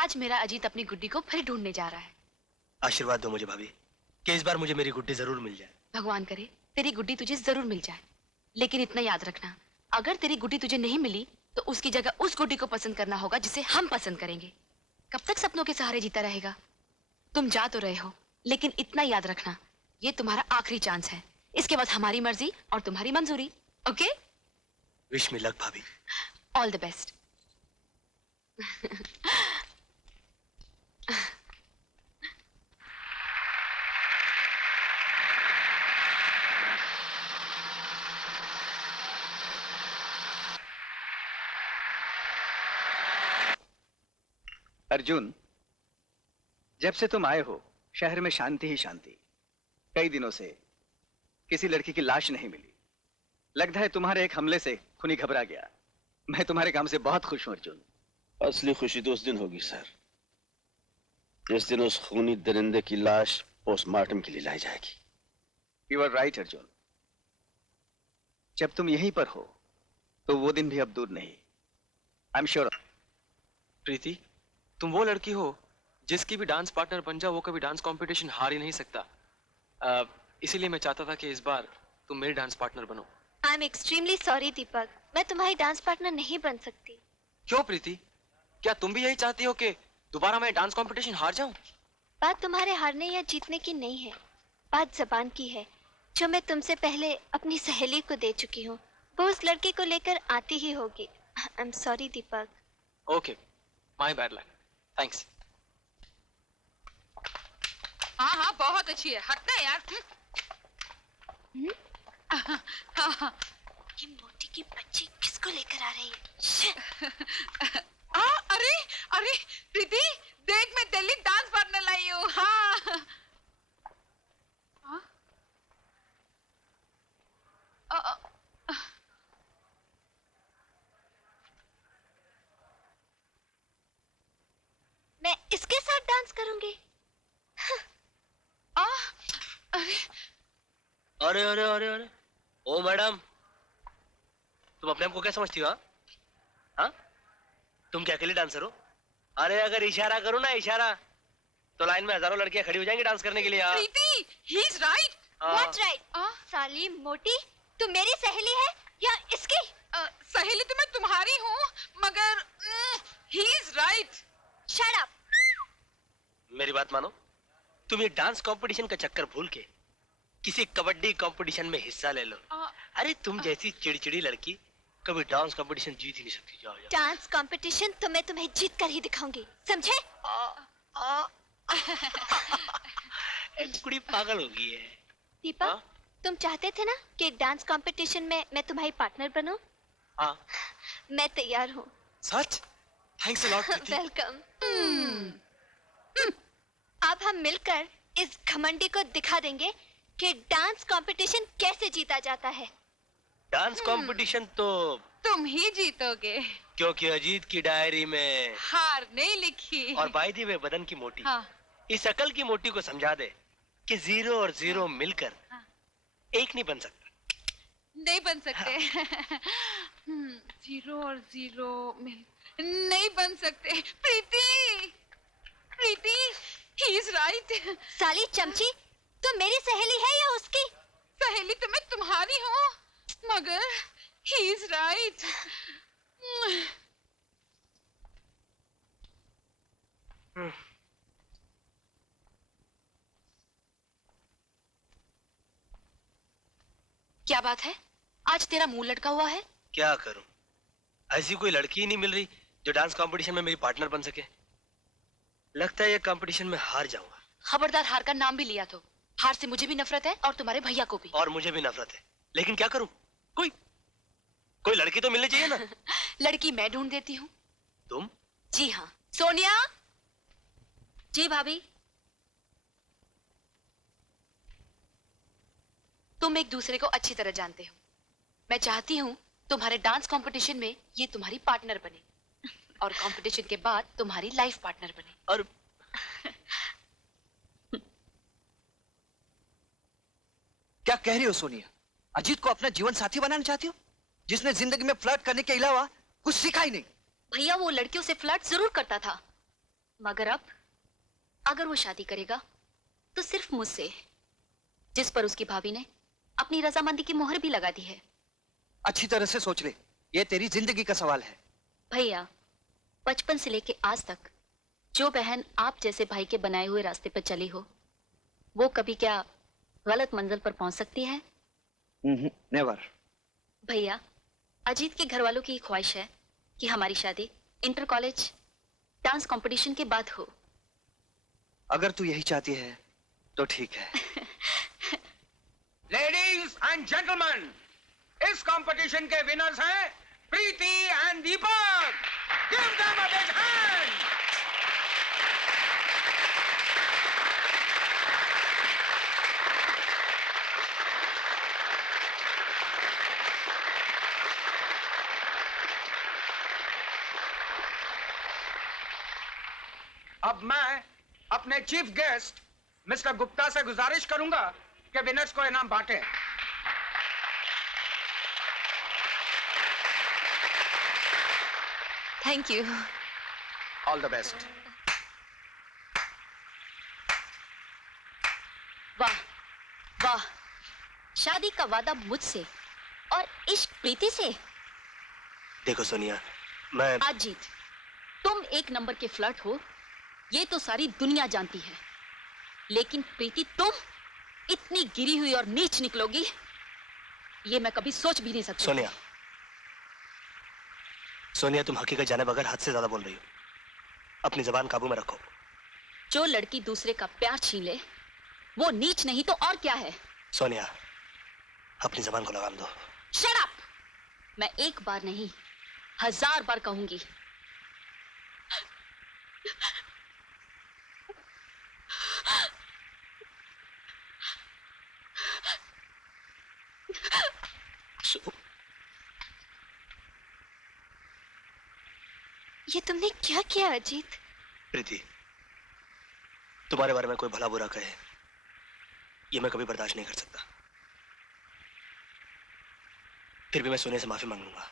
आज मेरा अजीत अपनी गुड्डी को फिर ढूंढने जा रहा है। आशीर्वाद दो मुझे भाभी कि इस बार मुझे मेरी गुड्डी जरूर मिल जाए। भगवान करे तेरी गुड्डी तुझे जरूर मिल जाए, लेकिन इतना याद रखना, अगर तेरी गुड्डी तुझे नहीं मिली तो उसकी जगह उस गुड्डी को पसंद करना होगा जिसे हम पसंद करेंगे। कब तक सपनों के सहारे जीता रहेगा? तुम जा तो रहे हो, लेकिन इतना याद रखना, ये तुम्हारा आखिरी चांस है। इसके बाद हमारी मर्जी और तुम्हारी मंजूरी। ओके? विश मी लक भाभी। All the best. अर्जुन, जब से तुम आए हो शहर में शांति ही शांति। कई दिनों से किसी लड़की की लाश नहीं मिली। लगता है तुम्हारे एक हमले से खूनी घबरा गया। मैं तुम्हारे काम से बहुत खुश हूं अर्जुन। असली खुशी तो उस दिन होगी सर, जिस दिन उस खूनी दरिंदे की लाश पोस्टमार्टम के लिए लाई जाएगी। You are right Arjun. जब तुम यहीं पर हो तो वो दिन भी अब दूर नहीं। I am sure. प्रीति, तुम वो लड़की हो जिसकी भी डांस पार्टनर बन जाओ वो कभी डांस कंपटीशन हार ही नहीं सकता। इसीलिए मैं चाहता था कि इस बार तुम मेरी डांस पार्टनर बनो। आई एम एक्सट्रीमली सॉरी दीपक, मैं तुम्हारी डांस पार्टनर नहीं बन सकती। क्यों प्रीति, क्या तुम भी यही चाहती हो कि दोबारा मैं डांस कंपटीशन हार जाऊं? बात तुम्हारे हारने या जीतने की नहीं है, बात जबान की है, जो मैं तुमसे पहले अपनी सहेली को दे चुकी हूँ। वो उस लड़के को लेकर आती ही होगी। I am sorry Deepak. Okay, my bad luck. Thanks. हाँ हाँ बहुत अच्छी है, हटना यार। ये मोटी की बच्ची किसको लेकर आ रही है? अरे अरे प्रीति देख, मैं दिल्ली डांस पार्टनर लाई हूँ। हाँ मैं इसके साथ डांस करूंगी। अरे अरे अरे अरे ओ मैडम, तुम अपने आप को क्या समझती हो? हाँ, तुम क्या अकेले डांसर हो? अरे अगर इशारा करो ना इशारा, तो लाइन में हजारों लड़कियां खड़ी हो जाएंगी डांस करने के लिए। Preeti, he is right. What right? साली मोटी, तू मेरी सहेली है या इसकी? सहेली तो मैं तुम्हारी हूँ, मगर ही इज राइट। Shut up. मेरी बात मानो, तुम ये डांस कंपटीशन का चक्कर भूल के किसी कबड्डी कंपटीशन में हिस्सा ले लो। अरे तुम जैसी चिड़चिड़ी लड़की कभी डांस कंपटीशन जीत ही नहीं सकती। जाओ जाओ। डांस कंपटीशन तो मैं तुम्हें जीत कर ही दिखाऊंगी, समझे? एक कुड़ी पागल हो गई है। दीपक, तुम चाहते थे ना कि डांस कंपटीशन में मैं तुम्हारी पार्टनर बनूं? हाँ। मैं तैयार हूँ। सच? Thanks a lot Preeti. Welcome. अब हम मिलकर इस घमंडी को दिखा देंगे कि डांस कंपटीशन कैसे जीता जाता है। डांस कंपटीशन तो तुम ही जीतोगे, क्योंकि अजीत की डायरी में हार नहीं लिखी। और बाई दी वे बदन की मोटी। हाँ। इस अकल की मोटी को समझा दे कि जीरो और जीरो मिलकर एक नहीं बन सकता। नहीं बन सकते। जीरो और जीरो मिल नहीं बन सकते। प्रीति, प्रीति, ही इज राइट। साली चमची, तुम मेरी सहेली है या उसकी? सहेली तो मैं तुम्हारी हूँ, मगर ही इज राइट। क्या बात है, आज तेरा मुंह लटका हुआ है? क्या करूं, ऐसी कोई लड़की ही नहीं मिल रही जो डांस कंपटीशन में मेरी पार्टनर बन सके। लगता है ये कंपटीशन में हार जाऊंगा। खबरदार हार का नाम भी लिया तो। हार से मुझे भी नफरत है और तुम्हारे भैया को भी। और मुझे भी नफरत है, लेकिन क्या करूं? कोई लड़की तो मिलनी चाहिए ना। लड़की मैं ढूंढ देती हूँ। तुम? जी हाँ। सोनिया। जी भाभी। तुम एक दूसरे को अच्छी तरह जानते हो। मैं चाहती हूँ तुम्हारे डांस कंपटीशन में ये तुम्हारी पार्टनर बने और कंपटीशन के बाद तुम्हारी लाइफ पार्टनर बने। और क्या कह रही हो सोनिया? अजीत को अपना जीवन साथी बनाना चाहती हो, जिसने जिंदगी में फ्लर्ट करने के अलावा कुछ सीखा ही नहीं? भैया वो लड़कियों से फ्लर्ट जरूर करता था, मगर अब अगर वो शादी करेगा तो सिर्फ मुझसे, जिस पर उसकी भाभी ने अपनी रजामंदी की मोहर भी लगा दी है। अच्छी तरह से सोच ले, ये तेरी जिंदगी का सवाल है। भैया, बचपन से लेके आज तक जो बहन आप जैसे भाई के बनाए हुए रास्ते पर चली हो, वो कभी क्या गलत मंजिल पर पहुंच सकती है? नेवर। भैया, अजीत के घर वालों की ख्वाहिश है कि हमारी शादी इंटर कॉलेज डांस कंपटीशन के बाद हो। अगर तू यही चाहती है तो ठीक है। लेडीज एंड जेंटलमैन, इस कंपटीशन के विनर्स हैं Preeti and Deepak. Give them a big hand. अब मैं अपने चीफ गेस्ट मिस्टर गुप्ता से गुजारिश करूंगा कि विनर्स को इनाम बांटें। Thank you. All the best. वाह वाह, शादी का वादा मुझसे और इश्क प्रीति से। देखो सोनिया, मैं अजीत, तुम एक नंबर के फ्लर्ट हो, ये तो सारी दुनिया जानती है, लेकिन प्रीति तुम इतनी गिरी हुई और नीच निकलोगी, ये मैं कभी सोच भी नहीं सकती। सोनिया, सोनिया तुम हकीकत जाने बगैर हद से ज्यादा बोल रही हो। अपनी जबान काबू में रखो। जो लड़की दूसरे का प्यार छीन ले वो नीच नहीं तो और क्या है? सोनिया, अपनी जबान को लगाम दो। Shut up! मैं एक बार नहीं 1000 बार कहूंगी। ये तुमने क्या किया अजीत? प्रीति, तुम्हारे बारे में कोई भला बुरा कहे, ये मैं कभी बर्दाश्त नहीं कर सकता। फिर भी मैं सोने से माफी मांग लूंगा।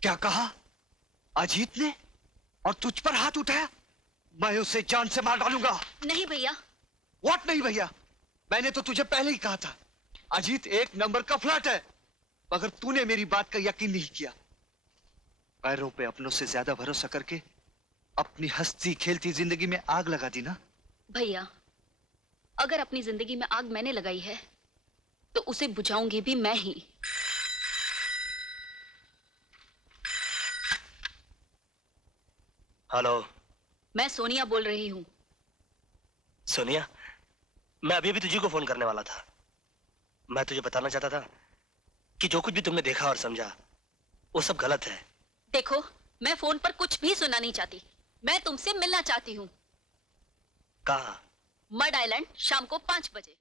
क्या कहा? अजीत ने? और तुझ पर हाथ उठाया? मैं उसे जान से मार डालूंगा। नहीं भैया। व्हाट नहीं भैया? मैंने तो तुझे पहले ही कहा था, अजीत एक नंबर का फ्लर्ट है, मगर तूने मेरी बात का यकीन नहीं किया। पैरों पे अपनों से ज्यादा भरोसा करके अपनी हंसती खेलती जिंदगी में आग लगा दी ना। भैया, अगर अपनी जिंदगी में आग मैंने लगाई है तो उसे बुझाऊंगी भी मैं ही। हेलो, मैं सोनिया बोल रही हूँ। सोनिया, मैं अभी भी तुझे को फोन करने वाला था। मैं तुझे बताना चाहता था कि जो कुछ भी तुमने देखा और समझा वो सब गलत है। देखो, मैं फोन पर कुछ भी सुनना नहीं चाहती, मैं तुमसे मिलना चाहती हूँ। कहाँ? मड आइलैंड, शाम को 5 बजे।